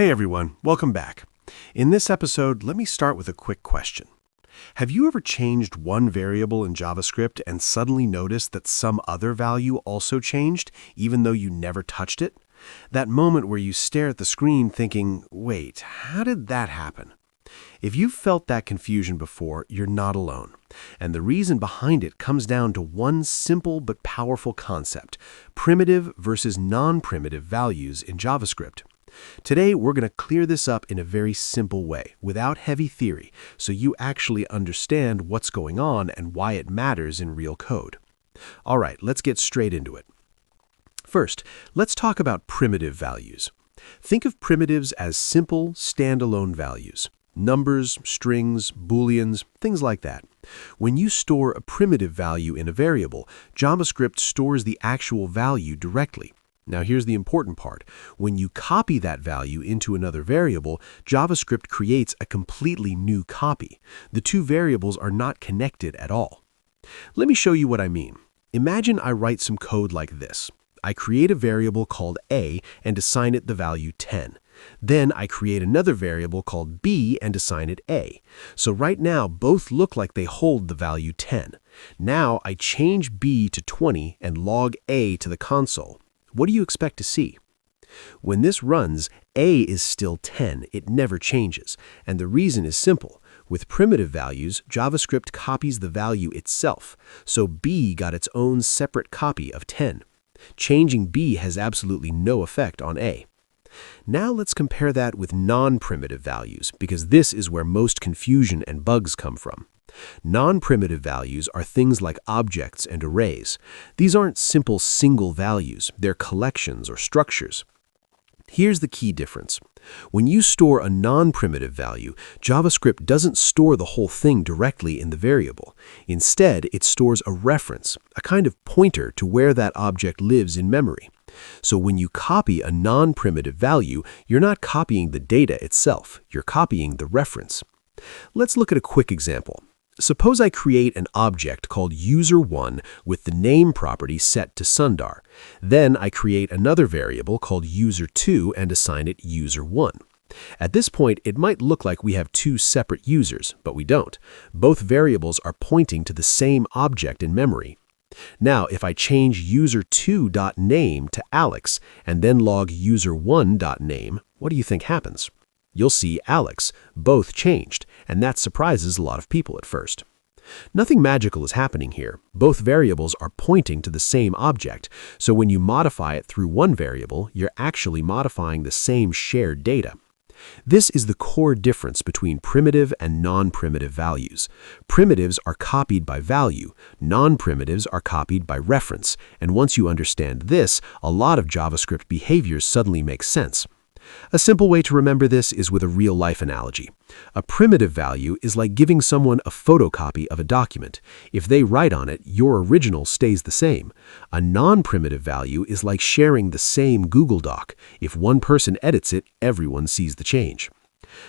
Hey everyone, welcome back. In this episode, let me start with a quick question. Have you ever changed one variable in JavaScript and suddenly noticed that some other value also changed, even though you never touched it? That moment where you stare at the screen thinking, wait, how did that happen? If you've felt that confusion before, you're not alone. And the reason behind it comes down to one simple but powerful concept: primitive versus non-primitive values in JavaScript. Today, we're going to clear this up in a very simple way, without heavy theory, so you actually understand what's going on and why it matters in real code. All right, let's get straight into it. First, let's talk about primitive values. Think of primitives as simple, standalone values. Numbers, strings, booleans, things like that. When you store a primitive value in a variable, JavaScript stores the actual value directly. Now here's the important part. When you copy that value into another variable, JavaScript creates a completely new copy. The two variables are not connected at all. Let me show you what I mean. Imagine I write some code like this. I create a variable called a and assign it the value 10. Then I create another variable called b and assign it a. So right now, both look like they hold the value 10. Now I change b to 20 and log a to the console. What do you expect to see? When this runs, a is still 10. It never changes. And the reason is simple. With primitive values, JavaScript copies the value itself. So b got its own separate copy of 10. Changing b has absolutely no effect on a. Now let's compare that with non-primitive values, because this is where most confusion and bugs come from. Non-primitive values are things like objects and arrays. These aren't simple single values, they're collections or structures. Here's the key difference. When you store a non-primitive value, JavaScript doesn't store the whole thing directly in the variable. Instead, it stores a reference, a kind of pointer to where that object lives in memory. So when you copy a non-primitive value, you're not copying the data itself, you're copying the reference. Let's look at a quick example. Suppose I create an object called user1 with the name property set to Sundar. Then I create another variable called user2 and assign it user1. At this point, it might look like we have two separate users, but we don't. Both variables are pointing to the same object in memory. Now, if I change user2.name to Alex and then log user1.name, what do you think happens? You'll see Alex, both changed, and that surprises a lot of people at first. Nothing magical is happening here. Both variables are pointing to the same object, so when you modify it through one variable, you're actually modifying the same shared data. This is the core difference between primitive and non-primitive values. Primitives are copied by value, non-primitives are copied by reference, and once you understand this, a lot of JavaScript behaviors suddenly make sense. A simple way to remember this is with a real-life analogy. A primitive value is like giving someone a photocopy of a document. If they write on it, your original stays the same. A non-primitive value is like sharing the same Google Doc. If one person edits it, everyone sees the change.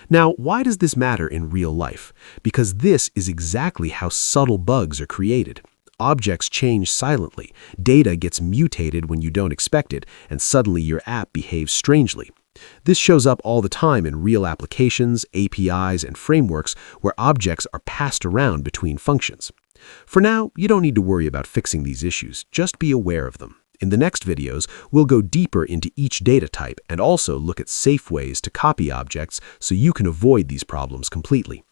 Now, why does this matter in real life? Because this is exactly how subtle bugs are created. Objects change silently, data gets mutated when you don't expect it, and suddenly your app behaves strangely. This shows up all the time in real applications, APIs, and frameworks where objects are passed around between functions. For now, you don't need to worry about fixing these issues, just be aware of them. In the next videos, we'll go deeper into each data type and also look at safe ways to copy objects so you can avoid these problems completely.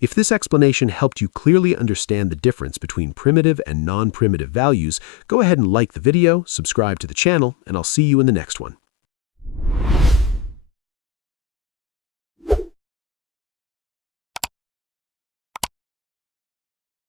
If this explanation helped you clearly understand the difference between primitive and non-primitive values, go ahead and like the video, subscribe to the channel, and I'll see you in the next one.